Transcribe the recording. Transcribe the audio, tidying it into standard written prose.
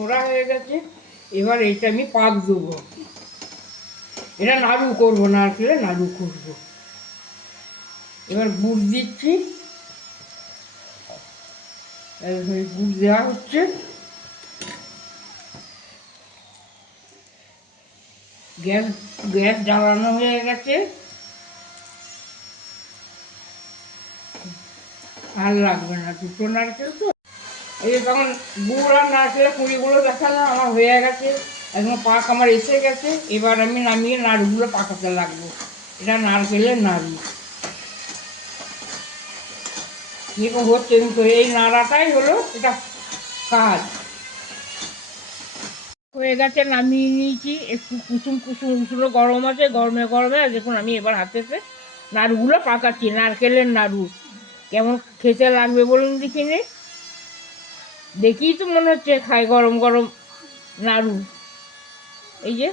ওরা হয়ে গেছে। এবার এটা আমি পাক দেবো। এটা নাড়ু করবো, নারকেলে নাড়ু করবো। এবার গুড় দিচ্ছি, গুড় দেওয়া হচ্ছে। গ্যাস গ্যাস জ্বালানো হয়ে গেছে। আর লাগবে না, দুটো নারকেল তো। এই যে তখন গুড় আর নারকেলের কুড়িগুলো দেখালাম আমার হয়ে গেছে, একদম পাক আমার এসে গেছে। এবার আমি নামিয়ে নাড়ুগুলো পাকাতে লাগবো। এটা নারকেলের নাড়ু যেরকম হচ্ছে, কিন্তু এই নাড়াটাই হলো এটা কাজ। হয়ে গেছে, নামিয়ে নিয়েছি। একটু কুসুম কুসুম উঠলো, গরম আছে, গরমে গরমে। আর দেখুন আমি এবার হাতেতে নাড়ুগুলো পাকাচ্ছি, নারকেলের নাড়ু। কেমন খেতে লাগবে বলুন দেখিনি? দেখেই তো মনে হচ্ছে খাই গরম গরম নাড়ু। এই যে